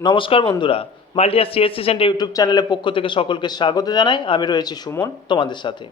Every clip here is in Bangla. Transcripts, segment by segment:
নমস্কার বন্ধুরা, মাল্টিয়ার সিএসসি সেন্টার ইউটিউব চ্যানেলের পক্ষ থেকে সকলকে স্বাগত জানাই। আমি রয়েছি সুমন তোমাদের সাথে।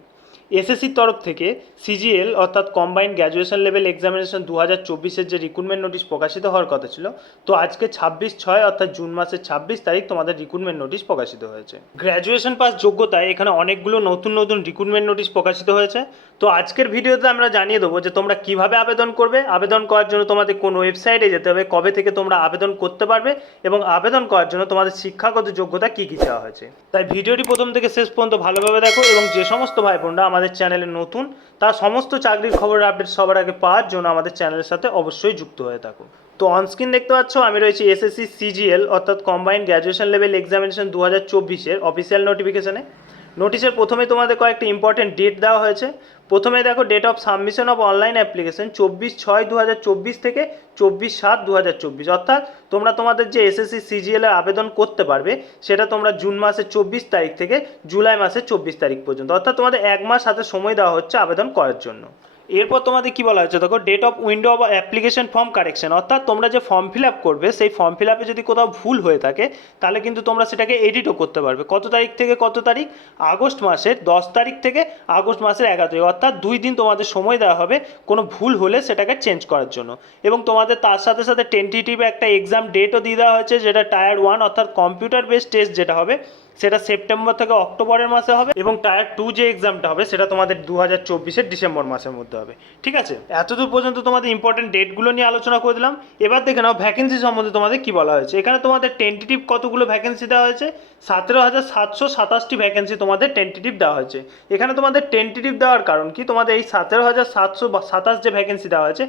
এসএসসির তরফ থেকে সিজিএল অর্থাৎ কম্বাইন্ড গ্র্যাজুয়েশন লেভেল এক্সামিনেশন 2024-এর যে রিক্রুটমেন্ট নোটিশ প্রকাশিত হওয়ার কথা ছিল, তো আজকে 26/6 অর্থাৎ জুন মাসের 26 তারিখ তোমাদের রিক্রুটমেন্ট নোটিশ প্রকাশিত হয়েছে। গ্র্যাজুয়েশন পাস যোগ্যতায় এখানে অনেকগুলো নতুন নতুন রিক্রুটমেন্ট নোটিশ প্রকাশিত হয়েছে। তো আজকের ভিডিওতে আমরা জানিয়ে দেবো যে তোমরা কিভাবে আবেদন করবে, আবেদন করার জন্য তোমাদের কোন ওয়েবসাইটে যেতে হবে, কবে থেকে তোমরা আবেদন করতে পারবে এবং আবেদন করার জন্য তোমাদের শিক্ষাগত যোগ্যতা কী কী চাওয়া হয়েছে। তাই ভিডিওটি প্রথম থেকে শেষ পর্যন্ত ভালোভাবে দেখো এবং যে সমস্ত ভাই বোনরা আমাদের চ্যানেলে নতুন, তার সমস্ত চাকরির খবরের আপডেট সবার আগে পাওয়ার জন্য আমাদের চ্যানেলের সাথে অবশ্যই যুক্ত হয়ে থাকো। তো অনস্ক্রিন দেখতে পাচ্ছ আমি রয়েছি এসএসসি সিজিএল অর্থাৎ কম্বাইন্ড গ্র্যাজুয়েশন লেভেল এক্সামিনেশন 2024-এর অফিসিয়াল নোটিফিকেশনে। নোটিশের প্রথমে তোমাদের কয়েকটি ইম্পর্টেন্ট ডেট দেওয়া হয়েছে। প্রথমে দেখো date of submission of online application 24/6/2024 থেকে 24/7/2024, অর্থাৎ তোমরা তোমাদের যে এসএসসি সিজিএলের আবেদন করতে পারবে সেটা তোমরা জুন মাসের 24 তারিখ থেকে জুলাই মাসের 24 তারিখ পর্যন্ত, অর্থাৎ তোমাদের এক মাস হাতে সময় দেওয়া হচ্ছে আবেদন করার জন্য। এরপর তোমাদের কি বলা হচ্ছে দেখো, date of window of application form correction, অর্থাৎ তোমরা যে ফর্ম ফিল আপ করবে সেই ফর্ম ফিল আপে যদি কোথাও ভুল হয়ে থাকে তাহলে কিন্তু তোমরা সেটাকে এডিটও করতে পারবে। কত তারিখ থেকে কত তারিখ? আগস্ট মাসের 10 তারিখ থেকে আগস্ট মাসের 11 তারিখ, অর্থাৎ 2 দিন তোমাদের সময় দেওয়া হবে কোনো ভুল হলে সেটাকে চেঞ্জ করার জন্য। এবং তোমাদের তার সাথে সাথে টেন্টেটিভ একটা এক্সাম ডেটও দিয়ে দেওয়া হয়েছে, যেটা টায়ার 1 অর্থাৎ কম্পিউটার বেসড টেস্ট যেটা হবে সেটা সেপ্টেম্বর থেকে অক্টোবরের মাসে হবে এবং টায়ার 2 যে এক্সামটা হবে সেটা তোমাদের 2024-এর ডিসেম্বর মাসের মধ্যে হবে। ঠিক আছে, এতদূর পর্যন্ত তোমাদের ইম্পর্টেন্ট ডেটগুলো নিয়ে আলোচনা করে দিলাম। এবার দেখে নাও ভ্যাকেন্সি সম্বন্ধে তোমাদের কি বলা হয়েছে। এখানে তোমাদের টেন্টেটিভ কতগুলো ভ্যাকেন্সি দেওয়া হয়েছে? 17,727টি ভ্যাকেন্সি তোমাদের টেন্টেটিভ দেওয়া হয়েছে। এখানে তোমাদের টেন্টেটিভ দেওয়ার কারণ কি, তোমাদের এই 17,727 যে ভ্যাকেন্সি দেওয়া হয়েছে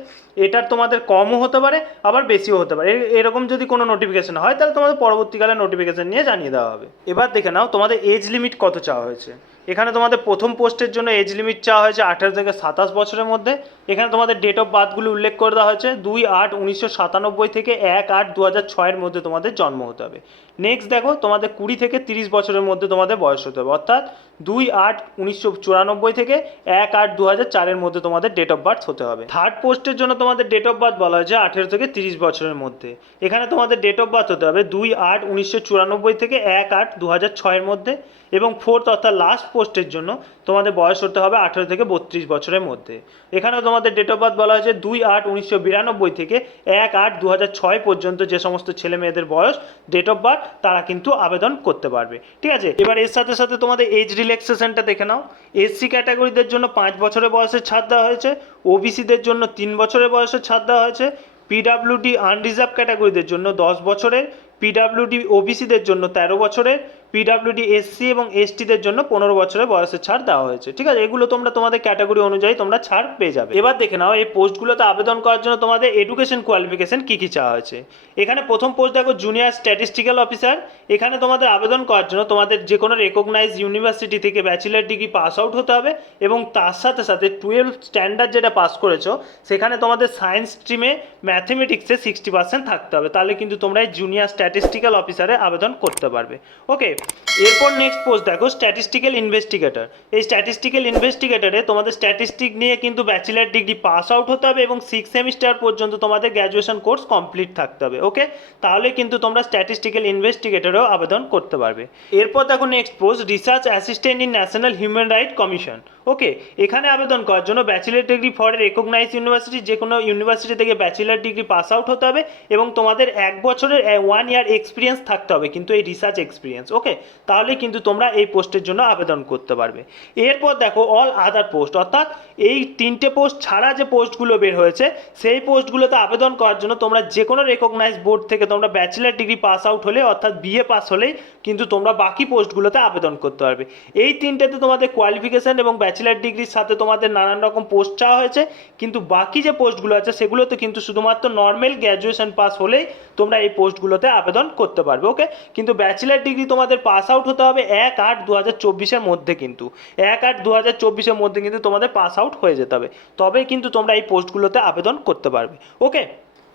এটার তোমাদের কমও হতে পারে আবার বেশিও হতে পারে। এরকম যদি কোনো নোটিফিকেশন হয় তাহলে তোমাদের পরবর্তীকালে নোটিফিকেশন নিয়ে জানিয়ে দেওয়া হবে। এবার দেখে নাও তোমাদের এজ লিমিট কত চাওয়া হয়েছে। এখানে তোমাদের প্রথম পোস্টের জন্য এজ লিমিট চাওয়া হয়েছে 18 থেকে 27 বছরের মধ্যে। এখানে তোমাদের ডেট অফ বার্থগুলো উল্লেখ করে দেওয়া হয়েছে 2/8/1997 থেকে 1/8/2006-এর মধ্যে তোমাদের জন্ম হতে হবে। নেক্সট দেখো, তোমাদের 20 থেকে 30 বছরের মধ্যে তোমাদের বয়স হতে হবে, অর্থাৎ 2/8/1994 থেকে 1/8/2004-এর মধ্যে তোমাদের ডেট অফ বার্থ হতে হবে। থার্ড পোস্টের জন্য তোমাদের ডেট অফ বার্থ বলা হয়েছে 18 থেকে 30 বছরের মধ্যে। এখানে তোমাদের ডেট অফ বার্থ হতে হবে 2/8/1994 থেকে 1/8/2006-এর মধ্যে। এবং ফোর্থ অর্থাৎ লাস্ট পোস্টের জন্য তোমাদের বয়স হতে হবে 18 থেকে 32 বছরের মধ্যে। এখানেও তোমাদের ডেট অফ বার্থ বলা হয়েছে 2/8/1992 থেকে 1/8/2006 পর্যন্ত যে সমস্ত ছেলে মেয়েদের বয়স ডেট অফ বার্থ তারা কিন্তু আবেদন করতে পারবে। ঠিক আছে, এবার এর সাথে সাথে তোমাদের এজ রিল্যাক্সেশনটা দেখে নাও। এসসি ক্যাটাগরিদের জন্য 5 বছরের বয়সের ছাড় দেওয়া হয়েছে, ওবিসিদের জন্য 3 বছরের বয়সের ছাড় দেওয়া হয়েছে, পিডাব্লিউডি আনরিজার্ভ ক্যাটাগরিদের জন্য 10 বছরের, পিডাব্লিউডি ওবিসিদের জন্য 13 বছরের, পিডাব্লিউডি এসসি এবং এসটিদের জন্য 15 বছরের বয়সের ছাড় দেওয়া হয়েছে। ঠিক আছে, এগুলো তোমরা তোমাদের ক্যাটাগরি অনুযায়ী তোমরা ছাড় পেয়ে যাবে। এবার দেখে নাও এই পোস্টগুলোতে আবেদন করার জন্য তোমাদের এডুকেশন কোয়ালিফিকেশন কী কী চাওয়া হয়েছে। এখানে প্রথম পোস্ট দেখো জুনিয়র স্ট্যাটিস্টিক্যাল অফিসার। এখানে তোমাদের আবেদন করার জন্য তোমাদের যে কোনো রেকগনাইজ ইউনিভার্সিটি থেকে ব্যাচেলার ডিগ্রি পাস আউট হতে হবে এবং তার সাথে সাথে 12 স্ট্যান্ডার্ড যেটা পাস করেছো সেখানে তোমাদের সায়েন্স স্ট্রিমে ম্যাথমেটিক্সে 60% থাকতে হবে, তাহলে কিন্তু তোমরা এই জুনিয়র স্ট্যাটিস্টিক্যাল অফিসারে আবেদন করতে পারবে। ওকে, এরপর নেক্সট পোস্ট দেখো স্ট্যাটিস্টিক্যাল ইনভেস্টিগেটর। এই স্ট্যাটিস্টিক্যাল ইনভেস্টিগেটরে তোমাদের স্ট্যাটিস্টিক নিয়ে কিন্তু ব্যাচেলার ডিগ্রি পাস আউট হতে হবে এবং 6 সেমিস্টার পর্যন্ত তোমাদের গ্র্যাজুয়েশন কোর্স কমপ্লিট থাকতে হবে। ওকে, তাহলে কিন্তু তোমরা স্ট্যাটিস্টিক্যাল ইনভেস্টিগেটরেও আবেদন করতে পারবে। এরপর দেখো next post research assistant in national human right commission. Okay, এখানে আবেদন করার জন্য bachelor degree for recognise university, যে কোনো ইউনিভার্সিটি থেকে ব্যাচেলার ডিগ্রি পাস আউট হতে হবে এবং তোমাদের 1 বছরের 1 ইয়ার এক্সপিরিয়েন্স থাকতে হবে কিন্তু এই রিসার্চ এক্সপিরিয়েন্স। ওকে, তাহলে কিন্তু তোমরা এই পোস্টের জন্য আবেদন করতে পারবে। এরপর দেখো অল আদার পোস্ট, অর্থাৎ এই 3টে পোস্ট ছাড়া যে পোস্টগুলো বের হয়েছে সেই পোস্টগুলোতে আবেদন করার জন্য তোমরা যে কোনো রেকগনাইজ বোর্ড থেকে তোমরা ব্যাচেলার ডিগ্রি পাস আউট হলে অর্থাৎ বিএ পাস হলেই কিন্তু তোমরা বাকি পোস্টগুলোতে আবেদন করতে পারবে। এই 3টেতে তোমাদের কোয়ালিফিকেশান এবং ব্যাচেলার ডিগ্রির সাথে তোমাদের নানান রকম পোস্ট চাওয়া হয়েছে, কিন্তু বাকি যে পোস্টগুলো আছে সেগুলোতে কিন্তু শুধুমাত্র নর্মাল গ্র্যাজুয়েশন পাস হলেই তোমরা এই পোস্টগুলোতে আবেদন করতে পারবে। ওকে, কিন্তু ব্যাচেলার ডিগ্রি তোমাদের পাস আউট হতে হবে 1/8/2024-এর মধ্যে, কিন্তু 1/8/2024-এর মধ্যে কিন্তু তোমাদের পাস আউট হয়ে যেতে হবে, তবেই কিন্তু তোমরা এই পোস্টগুলোতে আবেদন করতে পারবে। ওকে,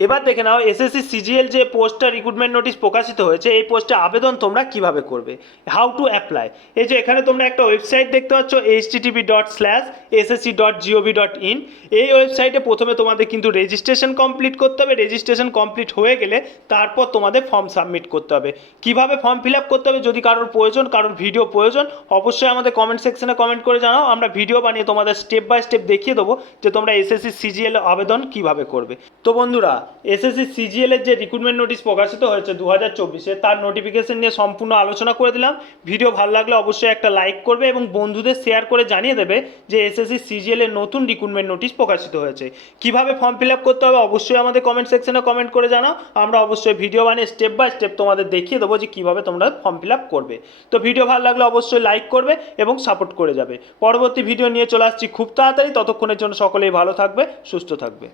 এবার দেখে নাও এসএসসি সিজিএল যে পোস্টটা রিক্রুটমেন্ট নোটিশ প্রকাশিত হয়েছে, এই পোস্টে আবেদন তোমরা কিভাবে করবে, হাউ টু অ্যাপ্লাই। এই যে এখানে তোমরা একটা ওয়েবসাইট দেখতে পাচ্ছ http://ssc.gov.in। এই ওয়েবসাইটে প্রথমে তোমাদের কিন্তু রেজিস্ট্রেশন কমপ্লিট করতে হবে। রেজিস্ট্রেশন কমপ্লিট হয়ে গেলে তারপর তোমাদের ফর্ম সাবমিট করতে হবে। কিভাবে ফর্ম ফিল আপ করতে হবে, যদি কারোর প্রয়োজন, কারোর ভিডিও প্রয়োজন, অবশ্যই আমাদের কমেন্ট সেকশনে কমেন্ট করে জানাও। আমরা ভিডিও বানিয়ে তোমাদের স্টেপ বাই স্টেপ দেখিয়ে দেবো যে তোমরা এসএসসি সিজিএল আবেদন কিভাবে করবে। তো বন্ধুরা, এসএসসি সিজিএল এর যে রিক্রুটমেন্ট নোটিশ প্রকাশিত হয়েছে 2024-এ, তার নোটিফিকেশন নিয়ে সম্পূর্ণ আলোচনা করে দিলাম। ভিডিও ভালো লাগলে অবশ্যই একটা লাইক করবে এবং বন্ধুদের শেয়ার করে জানিয়ে দেবে যে এসএসসি সিজিএল এর নতুন রিক্রুটমেন্ট নোটিশ প্রকাশিত হয়েছে। কিভাবে ফর্ম ফিল আপ করতে হবে অবশ্যই আমাদের কমেন্ট সেকশনে কমেন্ট করে জানাও। আমরা অবশ্যই ভিডিও বানিয়ে স্টেপ বাই স্টেপ তোমাদের দেখিয়ে দেবো যে কীভাবে তোমরা ফর্ম ফিল আপ করবে। তো ভিডিও ভালো লাগলে অবশ্যই লাইক করবে এবং সাপোর্ট করে যাবে। পরবর্তী ভিডিও নিয়ে চলে আসছি খুব তাড়াতাড়ি। ততক্ষণের জন্য সকলেই ভালো থাকবে, সুস্থ থাকবে।